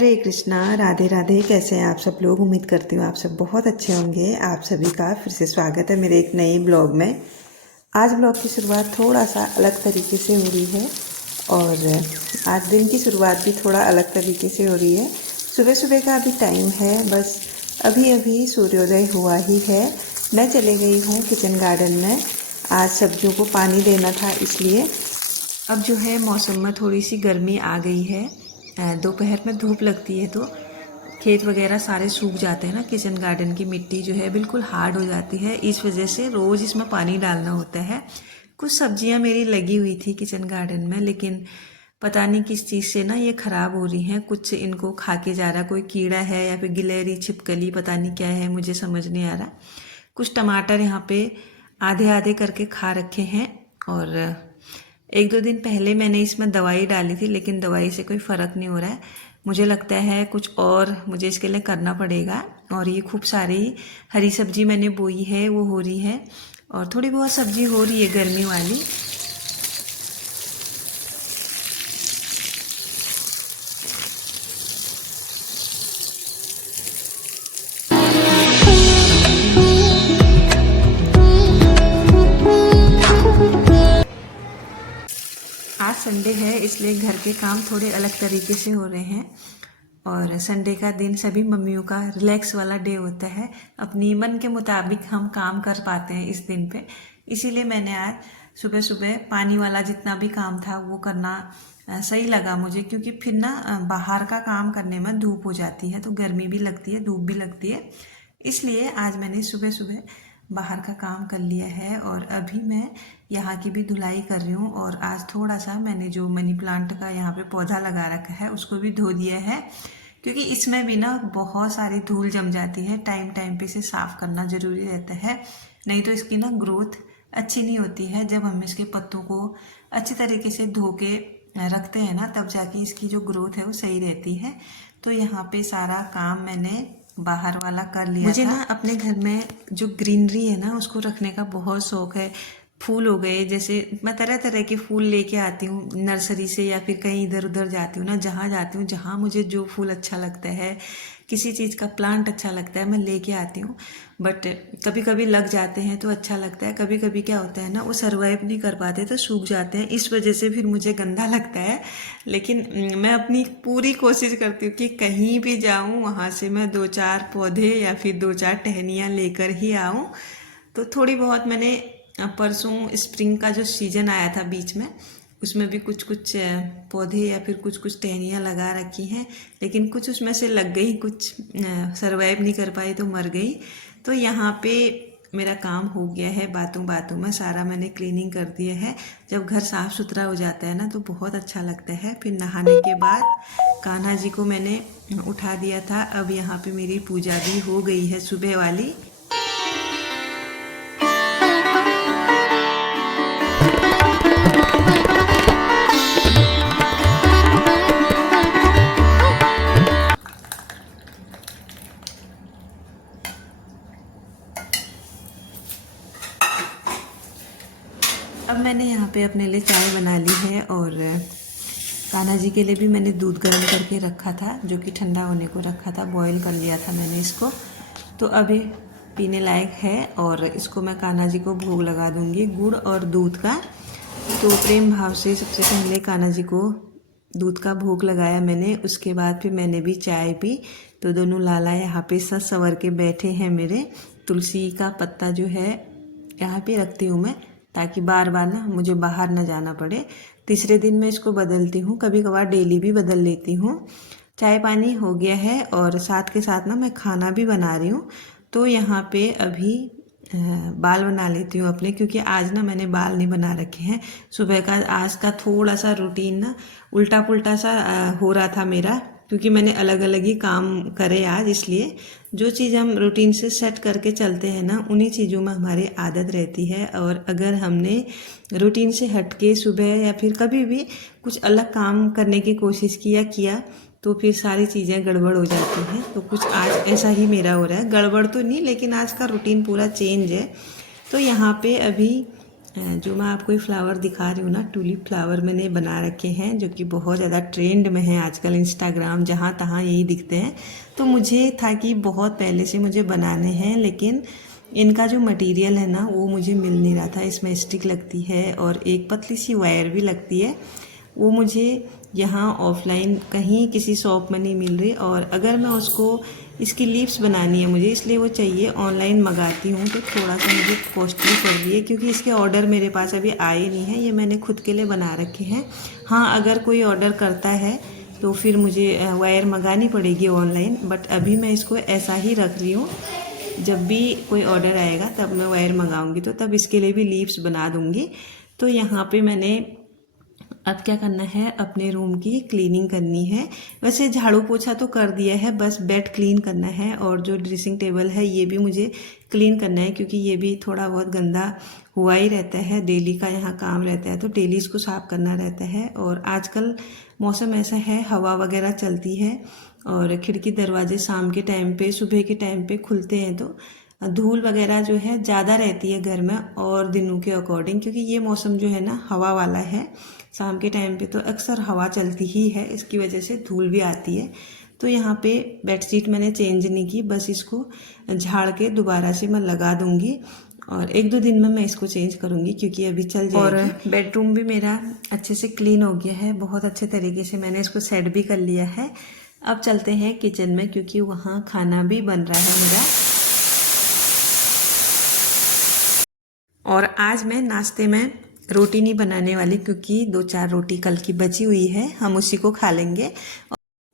हरे कृष्णा, राधे राधे। कैसे हैं आप सब लोग? उम्मीद करती हूँ आप सब बहुत अच्छे होंगे। आप सभी का फिर से स्वागत है मेरे एक नए ब्लॉग में। आज ब्लॉग की शुरुआत थोड़ा सा अलग तरीके से हो रही है और आज दिन की शुरुआत भी थोड़ा अलग तरीके से हो रही है। सुबह सुबह का अभी टाइम है, बस अभी अभी सूर्योदय हुआ ही है। मैं चले गई हूँ किचन गार्डन में। आज सब्जियों को पानी देना था, इसलिए अब जो है मौसम में थोड़ी सी गर्मी आ गई है। दोपहर में धूप लगती है तो खेत वगैरह सारे सूख जाते हैं ना। किचन गार्डन की मिट्टी जो है बिल्कुल हार्ड हो जाती है, इस वजह से रोज़ इसमें पानी डालना होता है। कुछ सब्जियां मेरी लगी हुई थी किचन गार्डन में, लेकिन पता नहीं किस चीज़ से ना ये ख़राब हो रही हैं। कुछ इनको खा के जा रहा, कोई कीड़ा है या फिर गिलहरी छिपकली, पता नहीं क्या है, मुझे समझ नहीं आ रहा। कुछ टमाटर यहाँ पे आधे आधे करके खा रखे हैं और एक दो दिन पहले मैंने इसमें दवाई डाली थी, लेकिन दवाई से कोई फ़र्क नहीं हो रहा है। मुझे लगता है कुछ और मुझे इसके लिए करना पड़ेगा। और ये खूब सारी हरी सब्जी मैंने बोई है, वो हो रही है और थोड़ी बहुत सब्जी हो रही है गर्मी वाली। आज संडे है, इसलिए घर के काम थोड़े अलग तरीके से हो रहे हैं और संडे का दिन सभी मम्मियों का रिलैक्स वाला डे होता है। अपनी मन के मुताबिक हम काम कर पाते हैं इस दिन पे। इसीलिए मैंने आज सुबह सुबह पानी वाला जितना भी काम था वो करना सही लगा मुझे, क्योंकि फिर ना बाहर का काम करने में धूप हो जाती है तो गर्मी भी लगती है, धूप भी लगती है। इसलिए आज मैंने सुबह सुबह बाहर का काम कर लिया है और अभी मैं यहाँ की भी धुलाई कर रही हूँ। और आज थोड़ा सा मैंने जो मनी प्लांट का यहाँ पे पौधा लगा रखा है उसको भी धो दिया है, क्योंकि इसमें भी ना बहुत सारी धूल जम जाती है। टाइम टाइम पे इसे साफ़ करना ज़रूरी रहता है, नहीं तो इसकी ना ग्रोथ अच्छी नहीं होती है। जब हम इसके पत्तों को अच्छी तरीके से धो के रखते हैं ना, तब जाके इसकी जो ग्रोथ है वो सही रहती है। तो यहाँ पे सारा काम मैंने बाहर वाला कर लिया। मुझे ना अपने घर में जो ग्रीनरी है ना उसको रखने का बहुत शौक है। फूल हो गए, जैसे मैं तरह तरह के फूल लेके आती हूँ नर्सरी से या फिर कहीं इधर उधर जाती हूँ ना, जहाँ जाती हूँ जहाँ मुझे जो फूल अच्छा लगता है, किसी चीज़ का प्लांट अच्छा लगता है, मैं लेके आती हूँ। बट कभी कभी लग जाते हैं तो अच्छा लगता है, कभी कभी क्या होता है ना वो सर्वाइव नहीं कर पाते तो सूख जाते हैं, इस वजह से फिर मुझे गंदा लगता है। लेकिन मैं अपनी पूरी कोशिश करती हूँ कि कहीं भी जाऊँ वहाँ से मैं दो चार पौधे या फिर दो चार टहनियाँ लेकर ही आऊँ। तो थोड़ी बहुत मैंने परसों स्प्रिंग का जो सीज़न आया था बीच में, उसमें भी कुछ कुछ पौधे या फिर कुछ कुछ टहनियाँ लगा रखी हैं, लेकिन कुछ उसमें से लग गई, कुछ सरवाइव नहीं कर पाई तो मर गई। तो यहाँ पे मेरा काम हो गया है, बातों बातों में सारा मैंने क्लीनिंग कर दिया है। जब घर साफ़ सुथरा हो जाता है ना तो बहुत अच्छा लगता है। फिर नहाने के बाद कान्हा जी को मैंने उठा दिया था। अब यहाँ पे मेरी पूजा भी हो गई है सुबह वाली। अब मैंने यहाँ पे अपने लिए चाय बना ली है और कान्हा जी के लिए भी मैंने दूध गर्म करके रखा था, जो कि ठंडा होने को रखा था, बॉईल कर लिया था मैंने इसको। तो अभी पीने लायक है और इसको मैं कान्हा जी को भोग लगा दूँगी गुड़ और दूध का। तो प्रेम भाव से सबसे पहले कान्हा जी को दूध का भोग लगाया मैंने, उसके बाद फिर मैंने भी चाय पी। तो दोनों लाला यहाँ पे सज संवर के बैठे हैं मेरे। तुलसी का पत्ता जो है यहाँ पे रखती हूँ मैं, ताकि बार बार ना मुझे बाहर ना जाना पड़े। तीसरे दिन मैं इसको बदलती हूँ, कभी कभार डेली भी बदल लेती हूँ। चाय पानी हो गया है और साथ के साथ ना मैं खाना भी बना रही हूँ। तो यहाँ पे अभी बाल बना लेती हूँ अपने, क्योंकि आज ना मैंने बाल नहीं बना रखे हैं। सुबह का आज का थोड़ा सा रूटीन ना उल्टा पुल्टा सा हो रहा था मेरा, क्योंकि मैंने अलग अलग ही काम करे आज। इसलिए जो चीज़ हम रूटीन से सेट करके चलते हैं ना, उन्हीं चीज़ों में हमारी आदत रहती है। और अगर हमने रूटीन से हट के सुबह या फिर कभी भी कुछ अलग काम करने की कोशिश किया तो फिर सारी चीज़ें गड़बड़ हो जाती हैं। तो कुछ आज ऐसा ही मेरा हो रहा है, गड़बड़ तो नहीं लेकिन आज का रूटीन पूरा चेंज है। तो यहाँ पे अभी जो मैं आपको ये फ्लावर दिखा रही हूँ ना, टूलिप फ्लावर मैंने बना रखे हैं, जो कि बहुत ज़्यादा ट्रेंड में है आजकल। इंस्टाग्राम जहाँ तहाँ यही दिखते हैं। तो मुझे था कि बहुत पहले से मुझे बनाने हैं, लेकिन इनका जो मटेरियल है ना वो मुझे मिल नहीं रहा था। इसमें स्टिक लगती है और एक पतली सी वायर भी लगती है, वो मुझे यहाँ ऑफलाइन कहीं किसी शॉप में नहीं मिल रही। और अगर मैं उसको, इसकी लीव्स बनानी है मुझे, इसलिए वो चाहिए, ऑनलाइन मंगाती हूँ तो थोड़ा सा मुझे कॉस्टली पड़ रही है, क्योंकि इसके ऑर्डर मेरे पास अभी आए नहीं हैं। ये मैंने खुद के लिए बना रखे हैं। हाँ, अगर कोई ऑर्डर करता है तो फिर मुझे वायर मंगानी पड़ेगी ऑनलाइन, बट अभी मैं इसको ऐसा ही रख रही हूँ। जब भी कोई ऑर्डर आएगा तब मैं वायर मंगाऊंगी, तो तब इसके लिए भी लीव्स बना दूंगी। तो यहाँ पे मैंने अब क्या करना है, अपने रूम की क्लीनिंग करनी है। वैसे झाड़ू पोछा तो कर दिया है, बस बेड क्लीन करना है। और जो ड्रेसिंग टेबल है ये भी मुझे क्लीन करना है, क्योंकि ये भी थोड़ा बहुत गंदा हुआ ही रहता है। डेली का यहाँ काम रहता है तो डेली इसको साफ करना रहता है। और आजकल मौसम ऐसा है, हवा वगैरह चलती है और खिड़की दरवाजे शाम के टाइम पे, सुबह के टाइम पे खुलते हैं, तो धूल वगैरह जो है ज़्यादा रहती है घर में और दिनों के अकॉर्डिंग, क्योंकि ये मौसम जो है ना हवा वाला है। शाम के टाइम पे तो अक्सर हवा चलती ही है, इसकी वजह से धूल भी आती है। तो यहाँ पे बेडशीट मैंने चेंज नहीं की, बस इसको झाड़ के दोबारा से मैं लगा दूंगी और 1-2 दिन में मैं इसको चेंज करूंगी, क्योंकि अभी चल जाएगी। और बेडरूम भी मेरा अच्छे से क्लीन हो गया है, बहुत अच्छे तरीके से मैंने इसको सेट भी कर लिया है। अब चलते हैं किचन में, क्योंकि वहाँ खाना भी बन रहा है मेरा। और आज मैं नाश्ते में रोटी नहीं बनाने वाली, क्योंकि 2-4 रोटी कल की बची हुई है, हम उसी को खा लेंगे।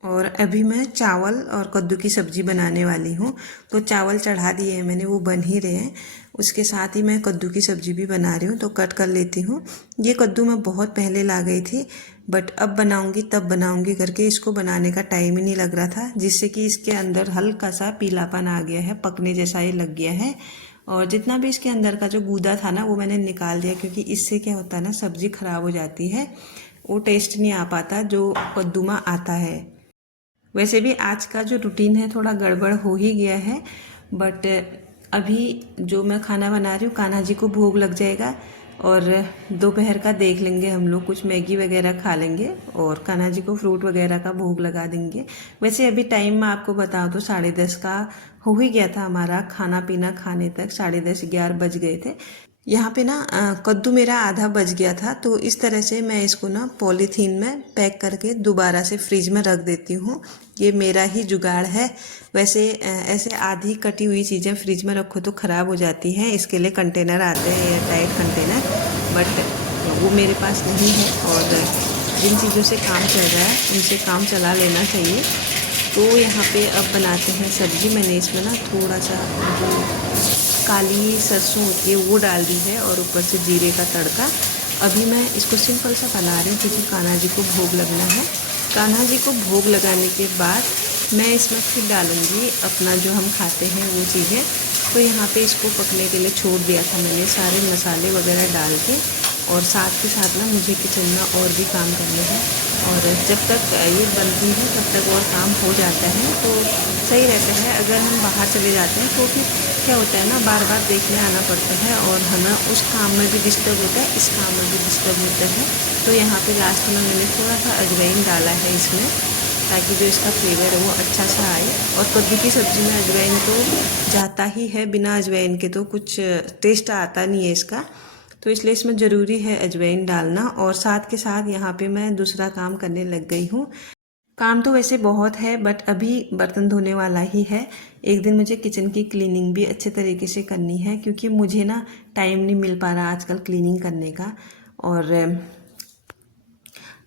और अभी मैं चावल और कद्दू की सब्जी बनाने वाली हूँ। तो चावल चढ़ा दिए हैं मैंने, वो बन ही रहे हैं। उसके साथ ही मैं कद्दू की सब्जी भी बना रही हूँ, तो कट कर लेती हूँ। ये कद्दू मैं बहुत पहले ला गई थी, बट अब बनाऊंगी तब बनाऊंगी करके इसको बनाने का टाइम ही नहीं लग रहा था, जिससे कि इसके अंदर हल्का सा पीलापन आ गया है, पकने जैसा ये लग गया है। और जितना भी इसके अंदर का जो गूदा था ना वो मैंने निकाल दिया, क्योंकि इससे क्या होता है ना, सब्जी खराब हो जाती है, वो टेस्ट नहीं आ पाता जो कद्दू में आता है। वैसे भी आज का जो रूटीन है थोड़ा गड़बड़ हो ही गया है, बट अभी जो मैं खाना बना रही हूँ, कान्हा जी को भोग लग जाएगा और दोपहर का देख लेंगे हम लोग, कुछ मैगी वगैरह खा लेंगे और कान्हा जी को फ्रूट वगैरह का भोग लगा देंगे। वैसे अभी टाइम मैं आपको बताऊँ तो 10:30 का हो ही गया था हमारा खाना पीना खाने तक, 10:30-11 बज गए थे। यहाँ पे ना कद्दू मेरा आधा बच गया था, तो इस तरह से मैं इसको ना पॉलीथीन में पैक करके दोबारा से फ्रिज में रख देती हूँ। ये मेरा ही जुगाड़ है। वैसे ऐसे आधी कटी हुई चीज़ें फ्रिज में रखो तो ख़राब हो जाती हैं, इसके लिए कंटेनर आते हैं, एयर टाइट कंटेनर, बट वो मेरे पास नहीं है। और जिन चीज़ों से काम चल रहा है उनसे काम चला लेना चाहिए। तो यहाँ पे अब बनाते हैं सब्जी। मैंने इसमें ना थोड़ा सा जो काली सरसों होती है वो डाल दी है और ऊपर से जीरे का तड़का। अभी मैं इसको सिंपल सा बना रही हूँ, क्योंकि कान्हा जी को भोग लगना है। कान्हा जी को भोग लगाने के बाद मैं इसमें फिर डालूँगी अपना जो हम खाते हैं वो चीज़ें। तो यहाँ पे इसको पकने के लिए छोड़ दिया था मैंने, सारे मसाले वगैरह डाल के। और साथ के साथ ना मुझे किचन में और भी काम करने हैं, और जब तक ये बनती है तब तक और काम हो जाता है तो सही रहता है। अगर हम बाहर चले जाते हैं तो फिर क्या होता है ना, बार बार देखने आना पड़ता है और हमें उस काम में भी डिस्टर्ब होता है, इस काम में भी डिस्टर्ब होता है। तो यहाँ पे लास्ट में मैंने थोड़ा सा अजवाइन डाला है इसमें, ताकि जो इसका फ्लेवर है वो अच्छा सा आए। और कद्दू की सब्ज़ी में अजवाइन तो जाता ही है, बिना अजवाइन के तो कुछ टेस्ट आता नहीं है इसका, तो इसलिए इसमें ज़रूरी है अजवाइन डालना। और साथ के साथ यहाँ पे मैं दूसरा काम करने लग गई हूँ। काम तो वैसे बहुत है, बट अभी बर्तन धोने वाला ही है। एक दिन मुझे किचन की क्लीनिंग भी अच्छे तरीके से करनी है, क्योंकि मुझे ना टाइम नहीं मिल पा रहा आजकल क्लीनिंग करने का। और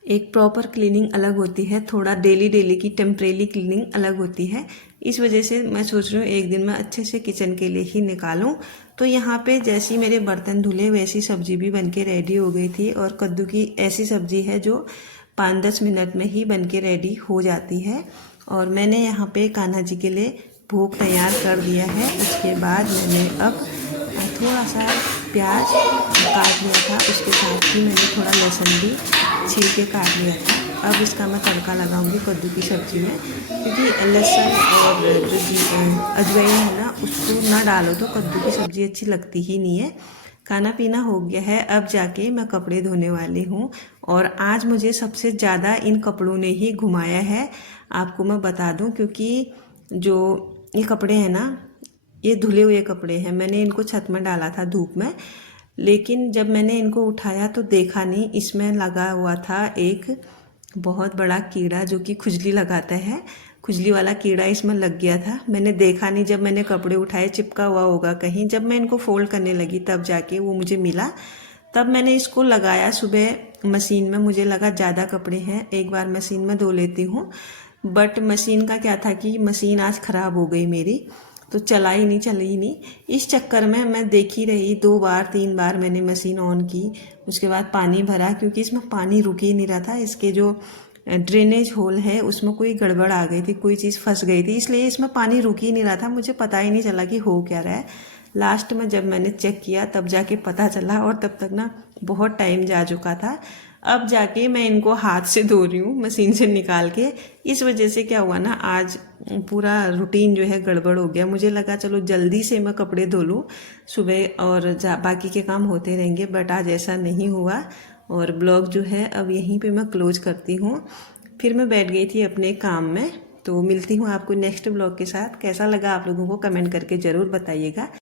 एक प्रॉपर क्लीनिंग अलग होती है, थोड़ा डेली की टेम्परेरी क्लीनिंग अलग होती है। इस वजह से मैं सोच रही हूँ एक दिन मैं अच्छे से किचन के लिए ही निकालूं। तो यहाँ पे जैसे ही मेरे बर्तन धुले वैसी सब्जी भी बनके रेडी हो गई थी। और कद्दू की ऐसी सब्जी है जो 5-10 मिनट में ही बनके रेडी हो जाती है। और मैंने यहाँ पे कान्हा जी के लिए भोग तैयार कर दिया है। उसके बाद मैंने अब थोड़ा सा प्याज काट लिया था, उसके साथ ही मैंने थोड़ा लहसुन भी छील के काट लिया था। अब इसका मैं तड़का लगाऊंगी कद्दू की सब्ज़ी में, क्योंकि लहसुन और जो अजवाइन है ना उसको ना डालो तो कद्दू की सब्ज़ी अच्छी लगती ही नहीं है। खाना पीना हो गया है, अब जाके मैं कपड़े धोने वाली हूँ। और आज मुझे सबसे ज़्यादा इन कपड़ों ने ही घुमाया है, आपको मैं बता दूँ, क्योंकि जो ये कपड़े हैं ना, ये धुले हुए कपड़े हैं। मैंने इनको छत में डाला था धूप में, लेकिन जब मैंने इनको उठाया तो देखा नहीं, इसमें लगा हुआ था एक बहुत बड़ा कीड़ा जो कि खुजली लगाता है। खुजली वाला कीड़ा इसमें लग गया था, मैंने देखा नहीं। जब मैंने कपड़े उठाए चिपका हुआ होगा कहीं, जब मैं इनको फोल्ड करने लगी तब जाके वो मुझे मिला। तब मैंने इसको लगाया सुबह मशीन में। मुझे लगा ज़्यादा कपड़े हैं, एक बार मशीन में धो लेती हूँ। बट मशीन का क्या था कि मशीन आज ख़राब हो गई मेरी, तो चली ही नहीं। इस चक्कर में मैं देखी रही, 2 बार 3 बार मैंने मशीन ऑन की, उसके बाद पानी भरा, क्योंकि इसमें पानी रुक ही नहीं रहा था। इसके जो ड्रेनेज होल है उसमें कोई गड़बड़ आ गई थी, कोई चीज़ फंस गई थी, इसलिए इसमें पानी रुक ही नहीं रहा था। मुझे पता ही नहीं चला कि हो क्या रहा है। लास्ट में जब मैंने चेक किया तब जाके पता चला, और तब तक ना बहुत टाइम जा चुका था। अब जाके मैं इनको हाथ से धो रही हूँ मशीन से निकाल के। इस वजह से क्या हुआ ना, आज पूरा रूटीन जो है गड़बड़ हो गया। मुझे लगा चलो जल्दी से मैं कपड़े धो लूँ सुबह, और बाकी के काम होते रहेंगे, बट आज ऐसा नहीं हुआ। और ब्लॉग जो है अब यहीं पे मैं क्लोज करती हूँ। फिर मैं बैठ गई थी अपने काम में। तो मिलती हूँ आपको नेक्स्ट ब्लॉग के साथ। कैसा लगा आप लोगों को कमेंट करके ज़रूर बताइएगा।